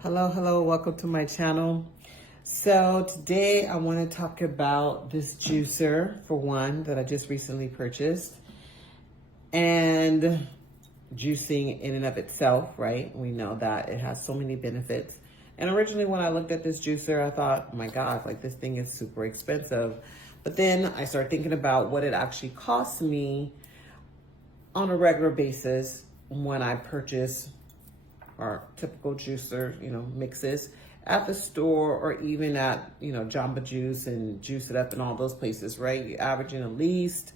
Hello, welcome to my channel. So today I want to talk about this juicer, for one, that I just recently purchased. And juicing in and of itself, right? We know that it has so many benefits. And originally when I looked at this juicer, I thought, oh my God, like this thing is super expensive. But then I started thinking about what it actually costs me on a regular basis when I purchase our typical juicer, mixes at the store or even at, Jamba Juice and Juice It Up and all those places, right? You're averaging at least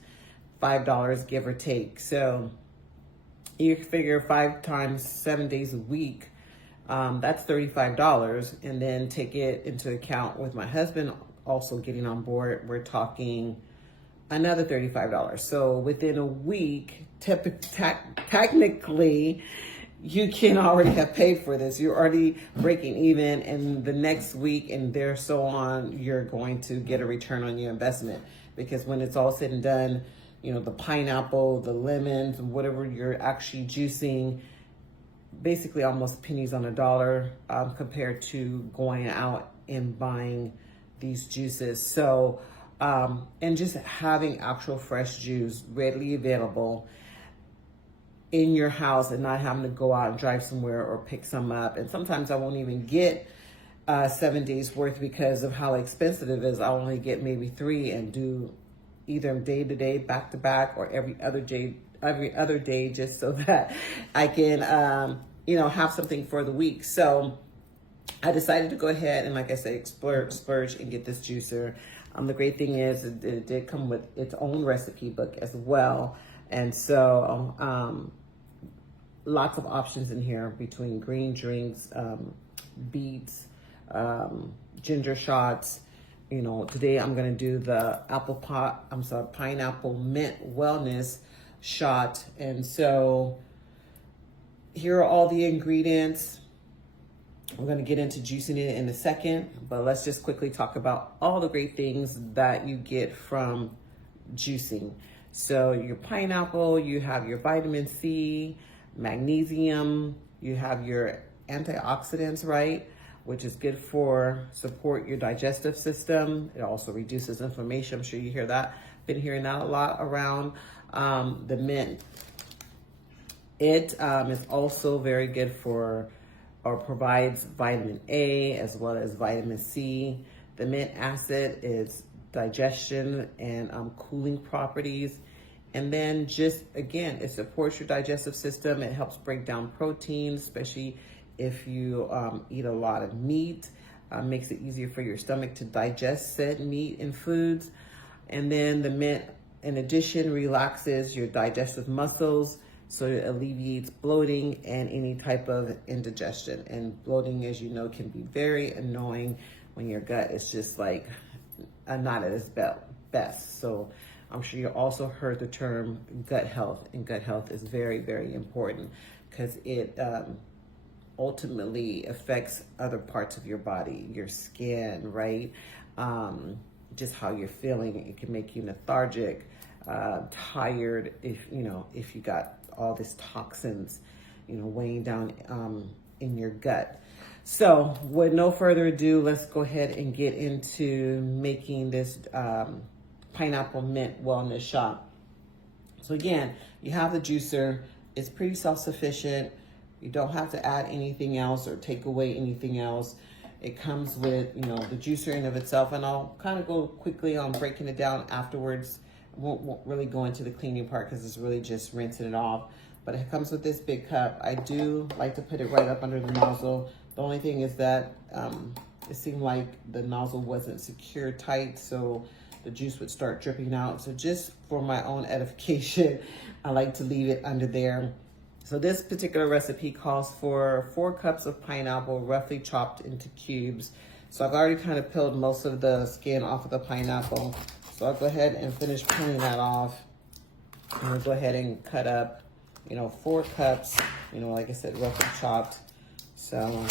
$5, give or take. So you figure 5 times 7 days a week, that's $35. And then take it into account with my husband also getting on board, we're talking another $35. So within a week, technically, you can already have paid for this. You're already breaking even, and the next week and there so on, you're going to get a return on your investment. Because when it's all said and done, the pineapple, the lemons, whatever you're actually juicing, basically almost pennies on a dollar compared to going out and buying these juices. So, and just having actual fresh juice readily available in your house and not having to go out and drive somewhere or pick some up. And sometimes I won't even get 7 days worth because of how expensive it is. I'll only get maybe 3 and do either day to day, back to back, or every other day, just so that I can, have something for the week. So I decided to go ahead and, like I said, splurge and get this juicer. The great thing is it did come with its own recipe book as well. And so, lots of options in here between green drinks, beets, ginger shots. Today I'm gonna do the pineapple mint wellness shot. And so here are all the ingredients. We're gonna get into juicing it in a second, but let's just quickly talk about all the great things that you get from juicing. So your pineapple, you have your vitamin C, magnesium, you have your antioxidants, right? Which is good for support your digestive system. It also reduces inflammation. I'm sure you hear that. Been hearing that a lot around the mint. It is also very good for, or provides vitamin A as well as vitamin C. The mint acid is digestion and cooling properties. And then just, again, it supports your digestive system. It helps break down proteins, especially if you eat a lot of meat. Makes it easier for your stomach to digest said meat and foods. And then the mint, in addition, relaxes your digestive muscles. So it alleviates bloating and any type of indigestion. And bloating, as you know, can be very annoying when your gut is just like not at its best. So I'm sure you also heard the term gut health, and gut health is very, very important because it ultimately affects other parts of your body, your skin, right? Just how you're feeling. It can make you lethargic, tired if you got all these toxins, weighing down in your gut. So with no further ado, let's go ahead and get into making this pineapple mint wellness shot. So again, you have the juicer. It's pretty self-sufficient. You don't have to add anything else or take away anything else. It comes with, the juicer in of itself, and I'll kind of go quickly on breaking it down afterwards. Won't really go into the cleaning part because it's really just rinsing it off. But it comes with this big cup. I do like to put it right up under the nozzle. The only thing is that it seemed like the nozzle wasn't secured tight, so the juice would start dripping out. So just for my own edification, I like to leave it under there. So this particular recipe calls for 4 cups of pineapple, roughly chopped into cubes. So I've already kind of peeled most of the skin off of the pineapple. So I'll go ahead and finish peeling that off. And we'll go ahead and cut up, 4 cups, like I said, roughly chopped. So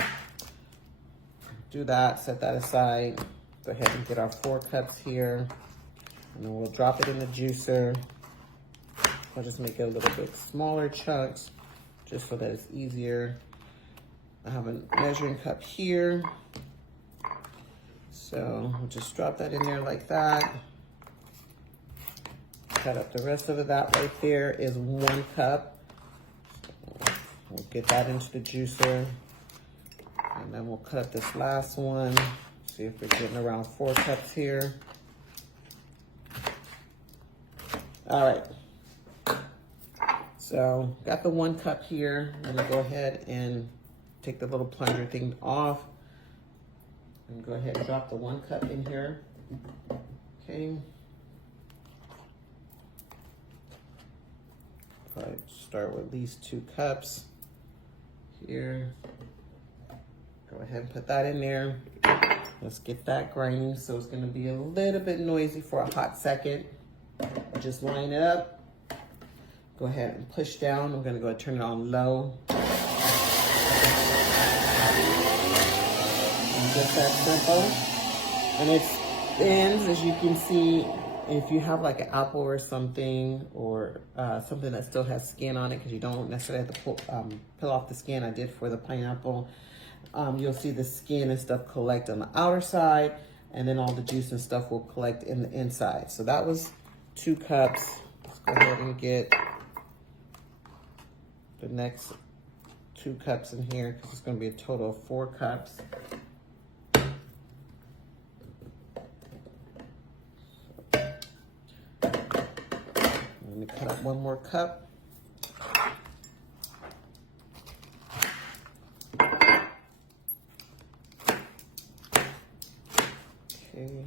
do that, set that aside. Go ahead and get our 4 cups here. And then we'll drop it in the juicer. I'll just make it a little bit smaller chunks just so that it's easier I have a measuring cup here. So we'll just drop that in there like that. Cut up the rest of it. That right there is 1 cup. So we'll get that into the juicer. And then we'll cut up this last one. See if we're getting around 4 cups here. All right. So got the 1 cup here. I'm gonna go ahead and take the little plunger thing off. And go ahead and drop the 1 cup in here. Okay. Probably start with at least 2 cups here. Go ahead and put that in there. Let's get that grinding. So it's gonna be a little bit noisy for a hot second. Just line it up. Go ahead and push down. I'm gonna go turn it on low. And just that simple. And it spins, as you can see. If you have like an apple or something, or something that still has skin on it, because you don't necessarily have to peel off the skin. I did for the pineapple. You'll see the skin and stuff collect on the outer side, and then all the juice and stuff will collect in the inside. So that was 2 cups. Let's go ahead and get the next 2 cups in here, because it's going to be a total of 4 cups. Let me cut up 1 more cup. Okay.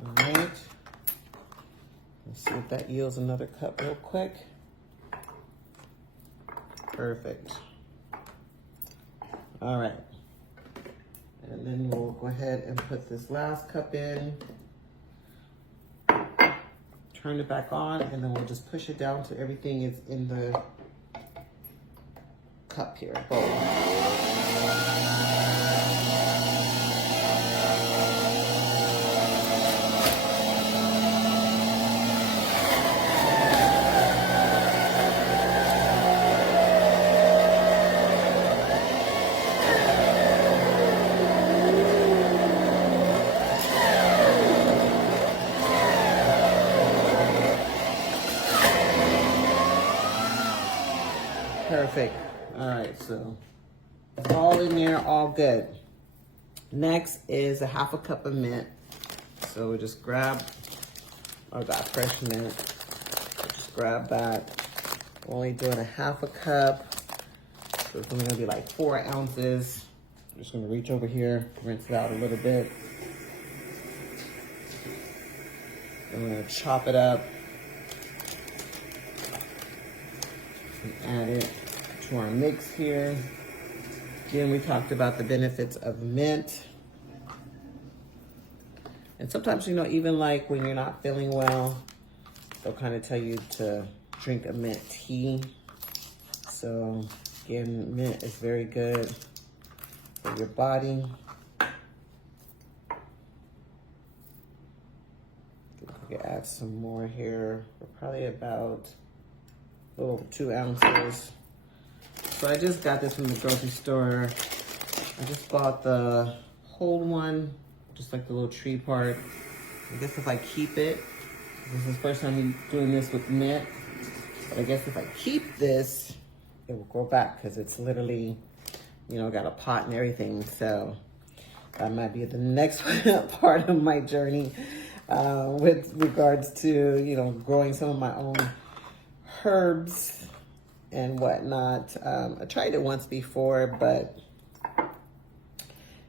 All right. Let's see if that yields another cup real quick. Perfect. All right. And then we'll go ahead and put this last cup in. Turn it back on, and then we'll just push it down till everything is in the cup here, bowl. Perfect. All right, so it's all in there, all good. Next is a 1/2 cup of mint. So we just grab, I got fresh mint. So just grab that. Only doing a 1/2 cup. So it's only gonna be like 4 ounces. I'm just gonna reach over here, rinse it out a little bit. I'm gonna chop it up and add it to our mix here. Again, we talked about the benefits of mint. And sometimes, you know, even like when you're not feeling well, they'll kind of tell you to drink a mint tea. So again, mint is very good for your body. We can add some more here. We're probably about a little over 2 ounces. So I just got this from the grocery store. I just bought the whole one, just like the little tree part. I guess if I keep it, this is the first time I'm doing this with mint, but I guess if I keep this, it will grow back, because it's literally, you know, got a pot and everything. So that might be the next part of my journey with regards to, you know, growing some of my own herbs and whatnot. I tried it once before, but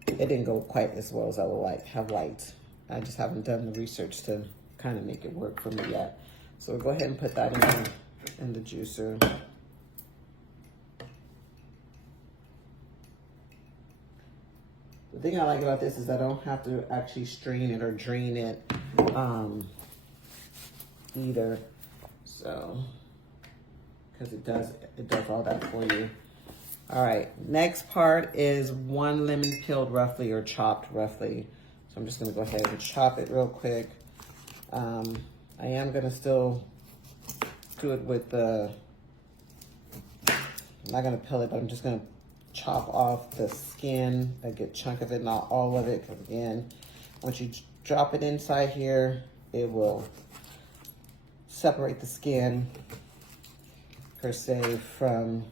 it didn't go quite as well as I would have liked. I just haven't done the research to kind of make it work for me yet. So we'll go ahead and put that in the juicer. The thing I like about this is I don't have to actually strain it or drain it either. So, because it does all that for you. All right, next part is 1 lemon peeled roughly, or chopped roughly. So I'm just gonna go ahead and chop it real quick. I am gonna still do it with the, I'm not gonna peel it, but I'm just gonna chop off the skin, a good chunk of it, not all of it, because again, once you drop it inside here, it will separate the skin per se from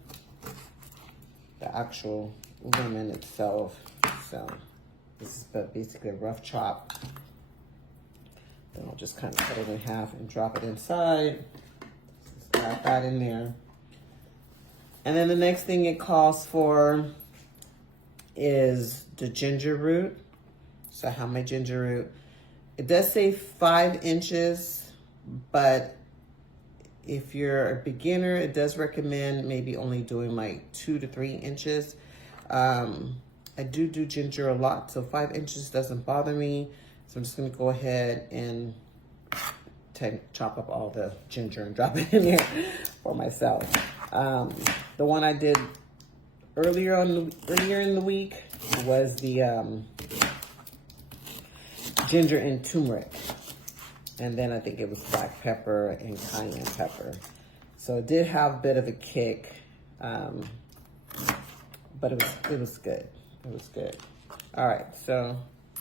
the actual lemon itself. So this is basically a rough chop. Then I'll just kind of cut it in half and drop it inside. Just add that in there. And then the next thing it calls for is the ginger root. So I have my ginger root. It does say 5 inches, but if you're a beginner, it does recommend maybe only doing like 2 to 3 inches. I do ginger a lot, so 5 inches doesn't bother me. So I'm just gonna go ahead and chop up all the ginger and drop it in there for myself. The one I did earlier in the week was the ginger and turmeric. And then I think it was black pepper and cayenne pepper. So it did have a bit of a kick, but it was good. It was good. All right, so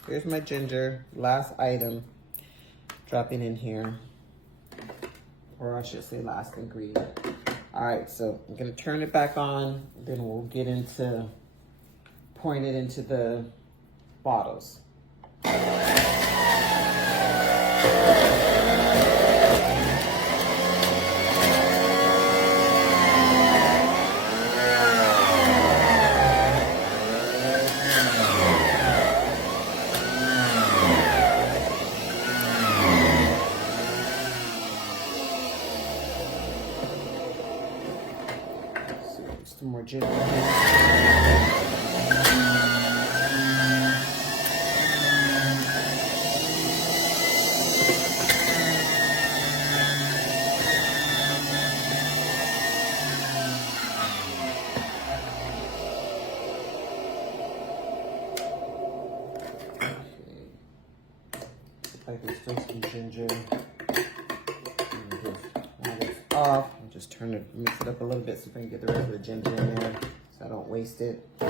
here's my ginger, last item, dropping in here, or I should say last ingredient. All right, so I'm gonna turn it back on, then we'll get into pouring it into the bottles. Some more ginger here. I can still some ginger. Now it's off. I'll just mix it up a little bit so I can get the rest of the ginger in there so I don't waste it. I'm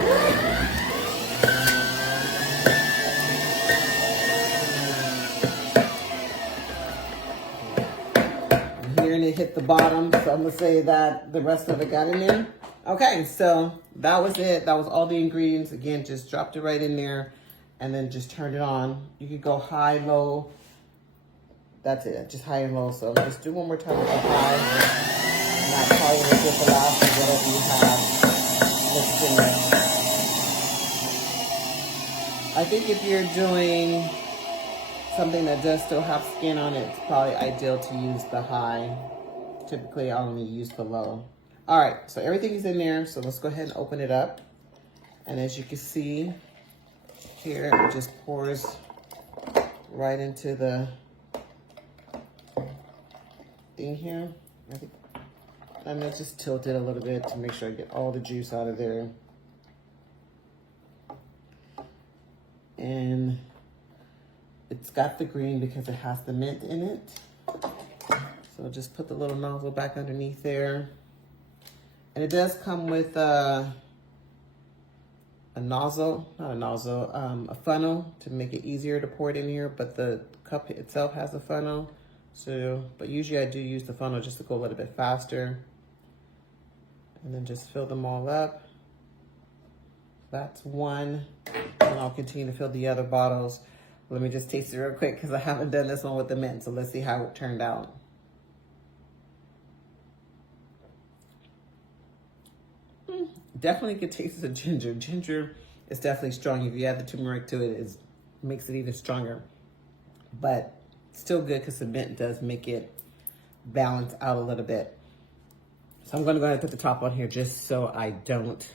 hearing it hit the bottom, so I'm gonna say that the rest of it got in there. Okay, so that was it. That was all the ingredients. Again, just dropped it right in there and then just turned it on. You could go high, low. That's it, just high and low. So just do one more time with the high. And that probably will get the last of whatever you have mixed in there. I think if you're doing something that does still have skin on it, it's probably ideal to use the high. Typically, I only use the low. All right, so everything is in there. So let's go ahead and open it up. And as you can see here, it just pours right into the thing here. I'm gonna just tilt it a little bit to make sure I get all the juice out of there. And it's got the green because it has the mint in it. So just put the little nozzle back underneath there. And it does come with a funnel to make it easier to pour it in here, but the cup itself has a funnel. So, but usually I do use the funnel just to go a little bit faster. And then just fill them all up. That's one. And I'll continue to fill the other bottles. Let me just taste it real quick because I haven't done this one with the mint. So let's see how it turned out. Definitely could taste the ginger. Ginger is definitely strong. If you add the turmeric to it, it makes it even stronger. But still good because the mint does make it balance out a little bit. So I'm going to go ahead and put the top on here just so I don't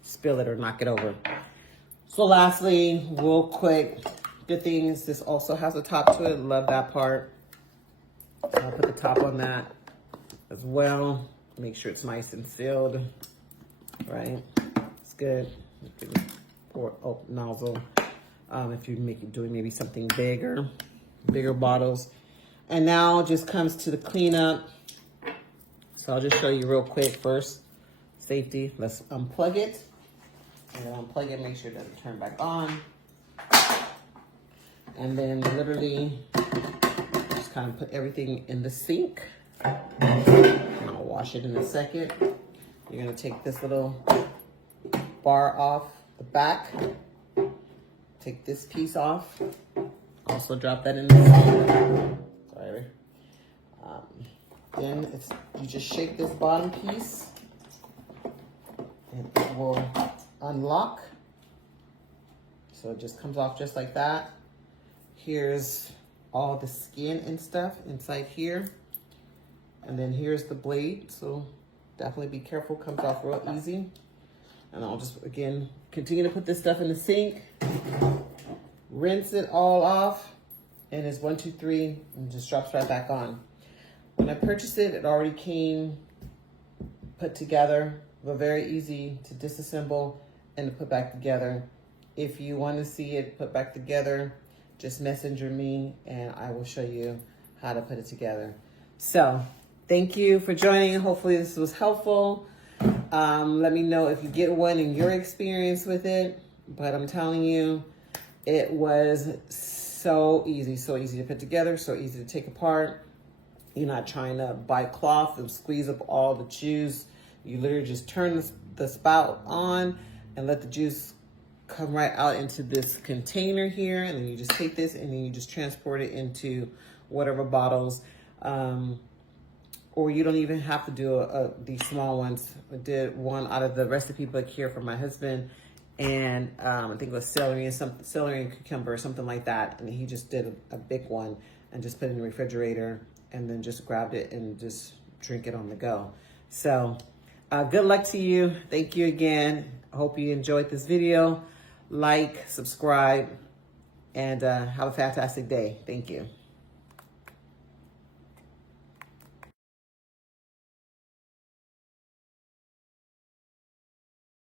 spill it or knock it over. So lastly, real quick, good thing is this also has a top to it. Love that part. I'll put the top on that as well. Make sure it's nice and sealed, right? It's good. You can pour nozzle if you're doing maybe something bigger bottles. And now it just comes to the cleanup. So I'll just show you real quick first. Safety, let's unplug it. And then unplug it, make sure it doesn't turn back on. And then literally just kind of put everything in the sink. And I'll wash it in a second. You're gonna take this little bar off the back. Take this piece off. Also drop that in the sink. Sorry. Then you just shake this bottom piece and it will unlock. So it just comes off just like that. Here's all the skin and stuff inside here. And then here's the blade. So definitely be careful, comes off real easy. And I'll just, again, continue to put this stuff in the sink. Rinse it all off. And it's 1, 2, 3, and just drops right back on. When I purchased it, it already came put together, but very easy to disassemble and to put back together. If you want to see it put back together, just messenger me and I will show you how to put it together. So thank you for joining. Hopefully this was helpful. Let me know if you get one and your experience with it. But I'm telling you, it was so easy to put together, so easy to take apart. You're not trying to buy cloth and squeeze up all the juice. You literally just turn the spout on and let the juice come right out into this container here. And then you just take this and then you just transport it into whatever bottles. Or you don't even have to do these small ones. I did one out of the recipe book here for my husband. And I think it was celery and cucumber or something like that. And he just did a big one and just put it in the refrigerator and then just grabbed it and just drink it on the go. So good luck to you. Thank you again. I hope you enjoyed this video. Like, subscribe, and have a fantastic day. Thank you.